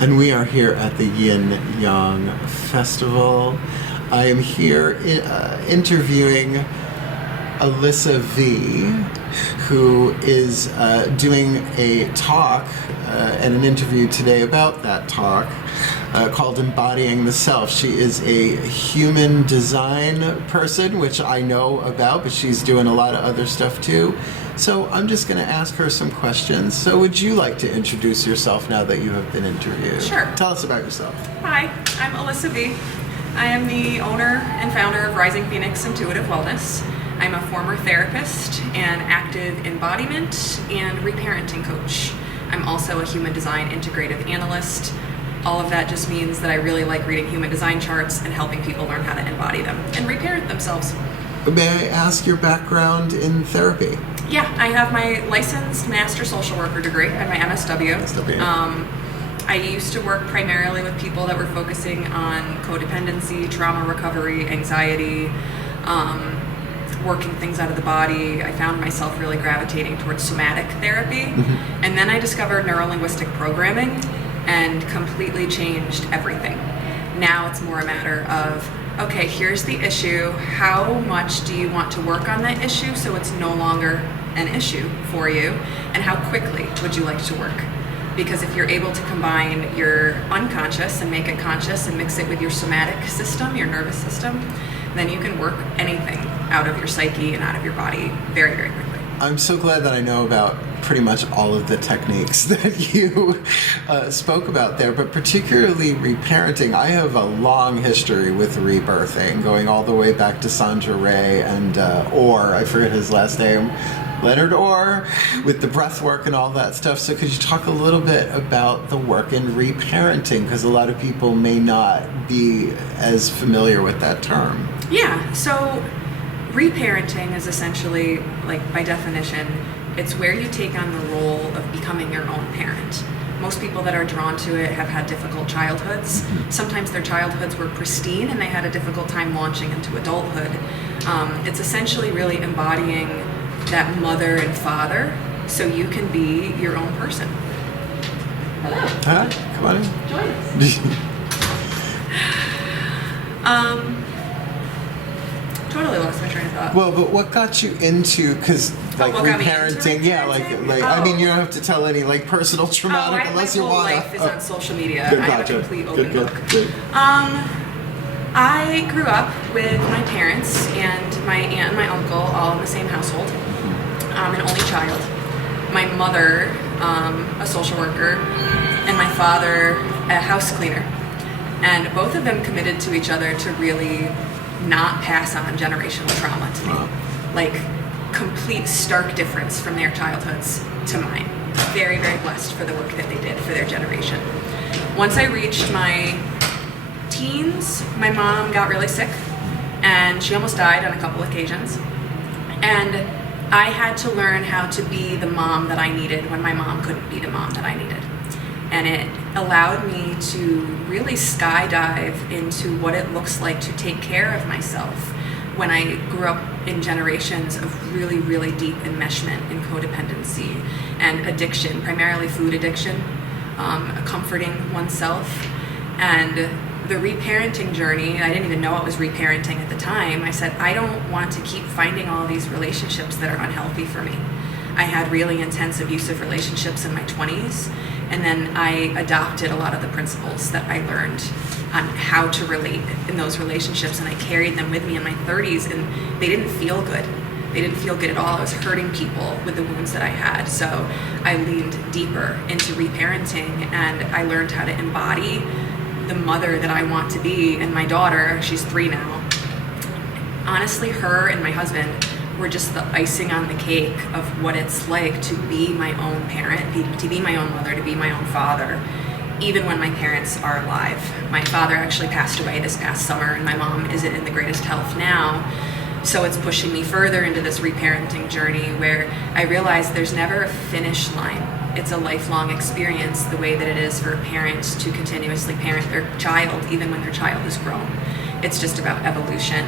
And we are here at the Yin-Yang Festival. I am here interviewing Alyssa V, who is doing a talk and an interview today about that talk called Embodying the Self. She is a human design person, which I know about, but she's doing a lot of other stuff too. So I'm just going to ask her some questions. So would you like to introduce yourself now that you have been interviewed? Sure. Tell us about yourself. Hi, I'm Alyssa V. I am the owner and founder of Rising Phoenix Intuitive Wellness. I'm a former therapist and active embodiment and reparenting coach. I'm also a human design integrative analyst. All of that just means that I really like reading human design charts and helping people learn how to embody them and reparent themselves. May I ask your background in therapy? Yeah, I have my licensed master social worker degree and my MSW. I used to work primarily with people that were focusing on codependency, trauma recovery, anxiety, working things out of the body. I found myself really gravitating towards somatic therapy. Mm-hmm. And then I discovered neuro-linguistic programming and completely changed everything. Now it's more a matter of, okay, here's the issue. How much do you want to work on that issue so it's no longer an issue for you? And how quickly would you like to work? Because if you're able to combine your unconscious and make it conscious and mix it with your somatic system, your nervous system, then you can work anything out of your psyche and out of your body very, very quickly. I'm so glad that I know about pretty much all of the techniques that you spoke about there, but particularly reparenting. I have a long history with rebirthing, going all the way back to Sandra Ray and Orr, I forget his last name, Leonard Orr, with the breath work and all that stuff. So could you talk a little bit about the work in reparenting? Because a lot of people may not be as familiar with that term. Yeah, so reparenting is essentially, like by definition, it's where you take on the role of becoming your own parent. Most people that are drawn to it have had difficult childhoods. Sometimes their childhoods were pristine and they had a difficult time launching into adulthood. It's essentially really embodying that mother and father so you can be your own person. Hello. Hi, come on in. Join us. Totally lost my train of thought. Well, but what got you into, because like reparenting, I mean, you don't have to tell any like personal traumatic unless you want. My whole life is on social media. Good, I have gotcha. a complete open book. Good. I grew up with my parents and my aunt and my uncle all in the same household. An only child. My mother, a social worker, and my father, a house cleaner. And both of them committed to each other to really not pass on generational trauma to me. Wow. Like, complete stark difference from their childhoods to mine. Very, very blessed for the work that they did for their generation. Once I reached my teens, my mom got really sick and she almost died on a couple occasions. And I had to learn how to be the mom that I needed when my mom couldn't be the mom that I needed. And it allowed me to really skydive into what it looks like to take care of myself when I grew up in generations of really, really deep enmeshment in codependency and addiction, primarily food addiction, comforting oneself. And the reparenting journey, I didn't even know I was reparenting at the time. I said, I don't want to keep finding all these relationships that are unhealthy for me. I had really intense abusive relationships in my 20s, and then I adopted a lot of the principles that I learned on how to relate in those relationships, and I carried them with me in my 30s, and they didn't feel good. They didn't feel good at all. I was hurting people with the wounds that I had. So I leaned deeper into reparenting, and I learned how to embody the mother that I want to be. And my daughter, she's 3 now. Honestly, her and my husband were just the icing on the cake of what it's like to be my own parent, to be my own mother, to be my own father, even when my parents are alive. My father actually passed away this past summer, and my mom isn't in the greatest health now. So it's pushing me further into this reparenting journey where I realize there's never a finish line. It's a lifelong experience, the way that it is for a parent to continuously parent their child, even when their child is grown. It's just about evolution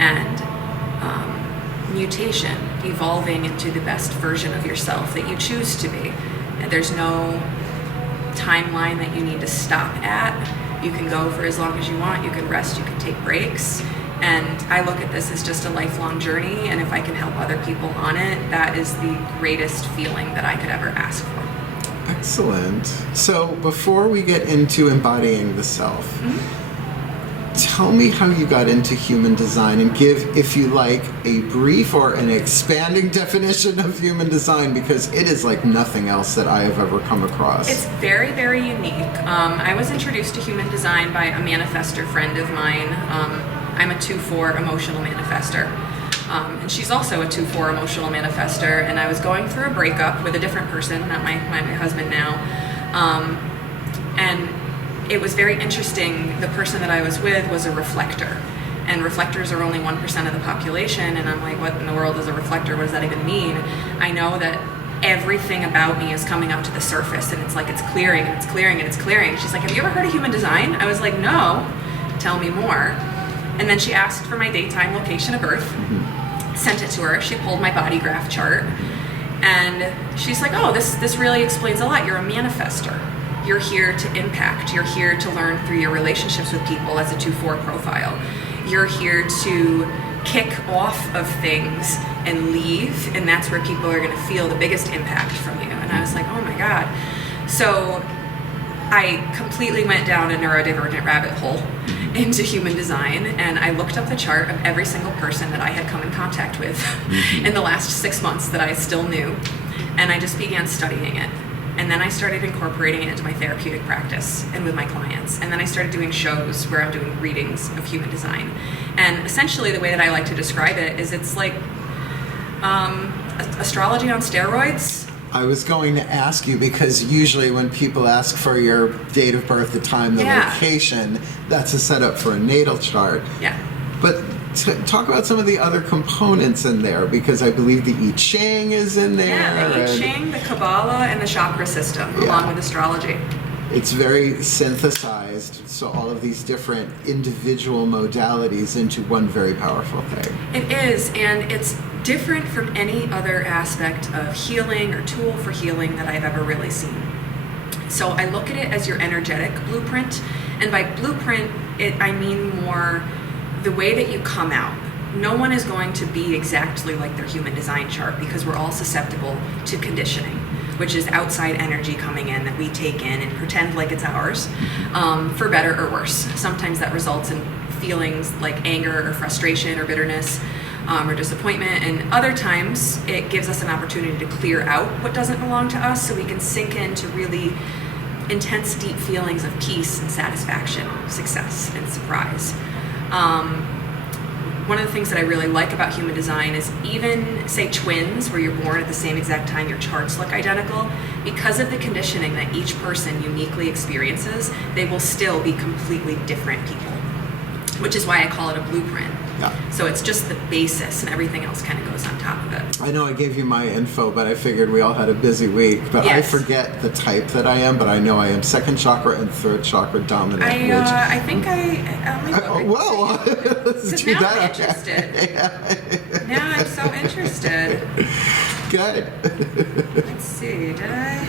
and mutation, evolving into the best version of yourself that you choose to be. And there's no timeline that you need to stop at. You can go for as long as you want. You can rest. You can take breaks. And I look at this as just a lifelong journey, and if I can help other people on it, that is the greatest feeling that I could ever ask for. Excellent. So before we get into embodying the self, tell me how you got into human design, and give, if you like, a brief or an expanding definition of human design, because it is like nothing else that I have ever come across. It's very, very unique. I was introduced to human design by a manifestor friend of mine. I'm a 2/4 emotional manifestor. And she's also a 2/4 emotional manifestor, and I was going through a breakup with a different person, not my husband now. And it was very interesting. The person that I was with was a reflector, and reflectors are only 1% of the population, and I'm like, what in the world is a reflector? What does that even mean? I know that everything about me is coming up to the surface, and it's like it's clearing, and it's clearing, and it's clearing. She's like, have you ever heard of human design? I was like, no, tell me more. And then she asked for my date, time, location of birth, sent it to her. She pulled my body graph chart, and she's like, oh, this really explains a lot. You're a manifestor. You're here to impact. You're here to learn through your relationships with people as a 2/4 profile. You're here to kick off of things and leave, and that's where people are going to feel the biggest impact from you. And I was like, oh my God. So I completely went down a neurodivergent rabbit hole into human design, and I looked up the chart of every single person that I had come in contact with in the last 6 months that I still knew, and I just began studying it. And then I started incorporating it into my therapeutic practice and with my clients. And then I started doing shows where I'm doing readings of human design. And essentially the way that I like to describe it is it's like astrology on steroids. I was going to ask you, because usually when people ask for your date of birth, the time, the location, that's a setup for a natal chart. Yeah. But talk about some of the other components in there, because I believe the I Ching is in there. Yeah, the I Ching, the Kabbalah, and the chakra system, along with astrology. It's very synthesized, so all of these different individual modalities into one very powerful thing. It is, and it's different from any other aspect of healing or tool for healing that I've ever really seen. So I look at it as your energetic blueprint, and by blueprint, I mean more the way that you come out. No one is going to be exactly like their human design chart, because we're all susceptible to conditioning, which is outside energy coming in that we take in and pretend like it's ours, for better or worse. Sometimes that results in feelings like anger or frustration or bitterness, or disappointment, and other times it gives us an opportunity to clear out what doesn't belong to us, so we can sink into really intense, deep feelings of peace and satisfaction, success and surprise. One of the things that I really like about human design is, even say twins, where you're born at the same exact time, your charts look identical, because of the conditioning that each person uniquely experiences, they will still be completely different people, which is why I call it a blueprint. Yeah. So it's just the basis, and everything else kind of goes on top of it. I know I gave you my info, but I figured we all had a busy week. But I forget the type that I am, but I know I am second chakra and third chakra dominant. I think I whoa! Let's do now that. I'm interested. Now I'm so interested. Good. Let's see, did I?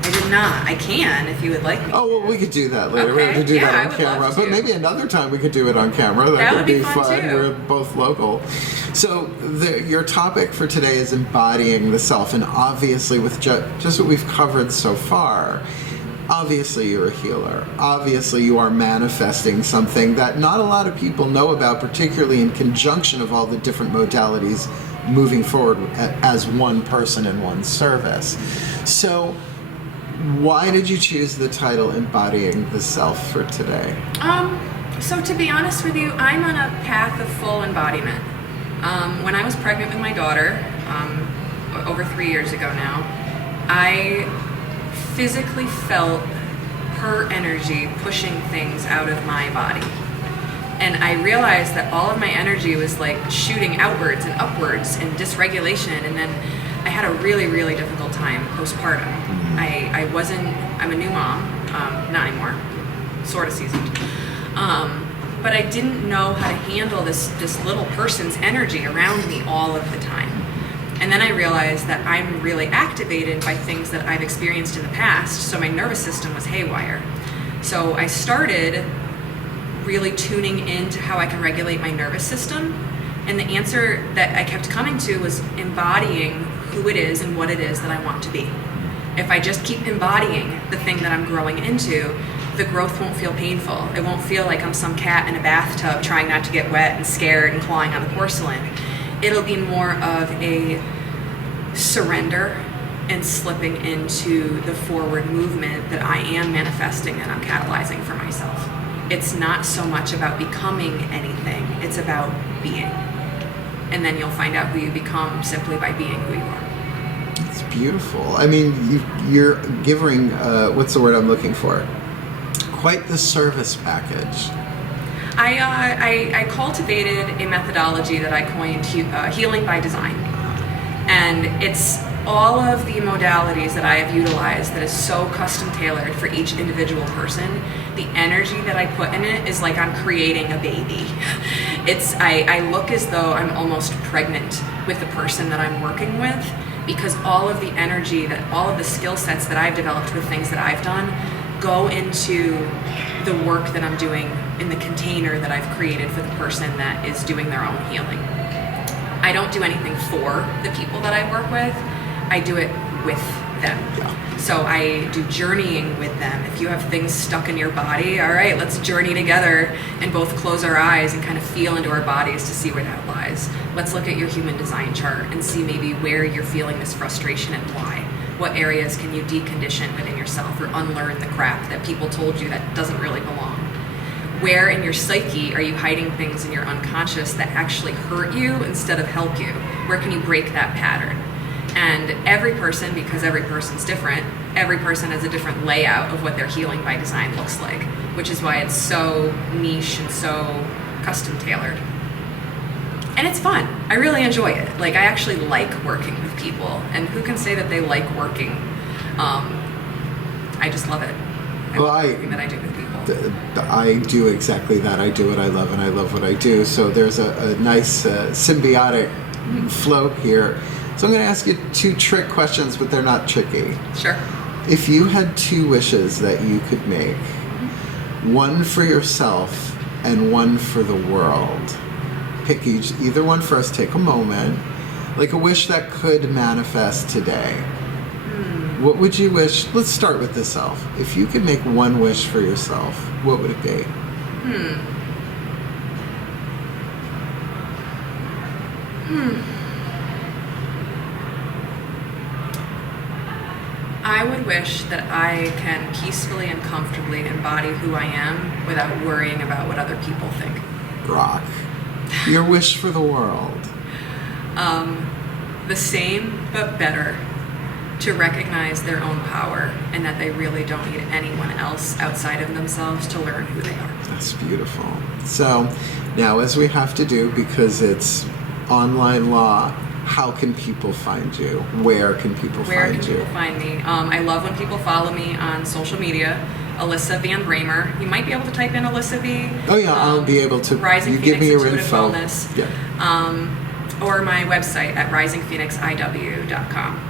I did not. I can, if you would like me. Oh, well, we could do that later. Okay. We could do that I on would camera. love to. But maybe another time we could do it on camera. That could would be fun too. We're both local. So your topic for today is embodying the self. And obviously, with just what we've covered so far, obviously you're a healer. Obviously you are manifesting something that not a lot of people know about, particularly in conjunction of all the different modalities moving forward as one person in one service. So why did you choose the title Embodying the Self for today? So to be honest with you, I'm on a path of full embodiment. When I was pregnant with my daughter, over 3 years ago now, I physically felt her energy pushing things out of my body. And I realized that all of my energy was like shooting outwards and upwards and dysregulation, and then I had a really, really difficult time postpartum. I'm a new mom, not anymore, sort of seasoned. But I didn't know how to handle this little person's energy around me all of the time. And then I realized that I'm really activated by things that I've experienced in the past, so my nervous system was haywire. So I started really tuning into how I can regulate my nervous system, and the answer that I kept coming to was embodying who it is and what it is that I want to be. If I just keep embodying the thing that I'm growing into, the growth won't feel painful. It won't feel like I'm some cat in a bathtub trying not to get wet and scared and clawing on the porcelain. It'll be more of a surrender and slipping into the forward movement that I am manifesting and I'm catalyzing for myself. It's not so much about becoming anything, it's about being. And then you'll find out who you become simply by being who you are. It's beautiful. I mean, you're giving, what's the word I'm looking for? Quite the service package. I cultivated a methodology that I coined healing by design. And it's all of the modalities that I have utilized that is so custom tailored for each individual person. The energy that I put in it is like I'm creating a baby. I look as though I'm almost pregnant with the person that I'm working with, because all of the energy, all of the skill sets that I've developed with things that I've done go into the work that I'm doing in the container that I've created for the person that is doing their own healing. I don't do anything for the people that I work with. I do it with them. Yeah. So I do journeying with them. If you have things stuck in your body, all right, let's journey together and both close our eyes and kind of feel into our bodies to see where that lies. Let's look at your human design chart and see maybe where you're feeling this frustration and why. What areas can you decondition within yourself or unlearn the crap that people told you that doesn't really belong? Where in your psyche are you hiding things in your unconscious that actually hurt you instead of help you? Where can you break that pattern? And every person, because every person's different, every person has a different layout of what their healing by design looks like, which is why it's so niche and so custom tailored. And it's fun. I really enjoy it. Like, I actually like working with people. And who can say that they like working? I just love it. Everything that I do with people. I do exactly that. I do what I love, and I love what I do. So there's a nice symbiotic flow here. So I'm going to ask you 2 trick questions, but they're not tricky. Sure. If you had 2 wishes that you could make, one for yourself and one for the world, pick either one first, take a moment, like a wish that could manifest today. What would you wish? Let's start with the self. If you could make one wish for yourself, what would it be? I would wish that I can peacefully and comfortably embody who I am without worrying about what other people think. Rock. Your wish for the world. The same, but better. To recognize their own power and that they really don't need anyone else outside of themselves to learn who they are. That's beautiful. So now, as we have to do, because it's online law, how can people find you? Where can people find you? Where can people find me? I love when people follow me on social media. Alyssa Van Bramer. You might be able to type in Alyssa V. Oh yeah, I'll be able to. Rising you Phoenix give me your Intuitive info. Wellness. Yeah. Or my website at risingphoeniciw.com.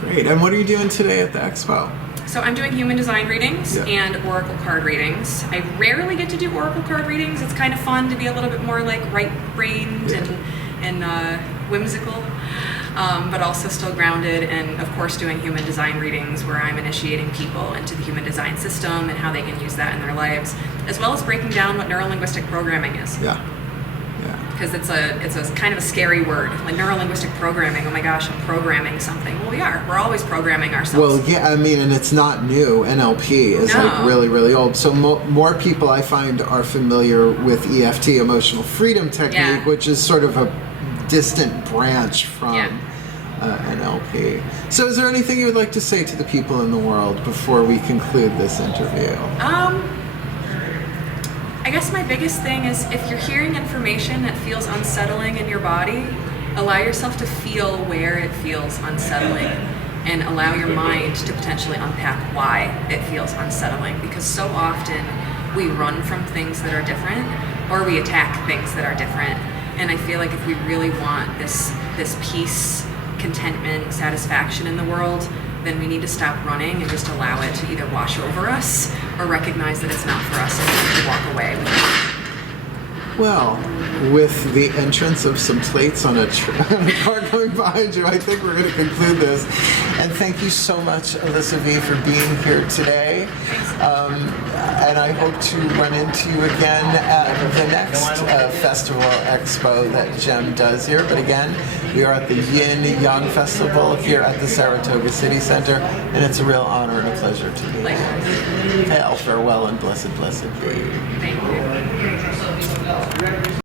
Great. And what are you doing today at the expo? So I'm doing human design readings and oracle card readings. I rarely get to do oracle card readings. It's kind of fun to be a little bit more like right-brained and whimsical, but also still grounded, and of course doing human design readings where I'm initiating people into the human design system and how they can use that in their lives, as well as breaking down what neuro-linguistic programming is. Yeah. Because it's a kind of a scary word, like neuro-linguistic programming. Oh my gosh, I'm programming something. Well, we are. We're always programming ourselves. Well, yeah, I mean, and it's not new. NLP is like really, really old. So more people I find are familiar with EFT, emotional freedom technique, which is sort of a distant branch from NLP. So is there anything you would like to say to the people in the world before we conclude this interview? I guess my biggest thing is, if you're hearing information that feels unsettling in your body, allow yourself to feel where it feels unsettling, and allow your mind to potentially unpack why it feels unsettling, because so often we run from things that are different, or we attack things that are different. And I feel like if we really want this peace contentment, satisfaction in the world, then we need to stop running and just allow it to either wash over us or recognize that it's not for us and we need to walk away. Well, with the entrance of some plates on a car going behind you, I think we're going to conclude this. And thank you so much, Alyssa V, for being here today. And I hope to run into you again at the next festival expo that Gem does here. But again, we are at the Yin-Yang Festival here at the Saratoga City Center, and it's a real honor and a pleasure to meet you. Hail, farewell, and blessed, blessed be. Thank you.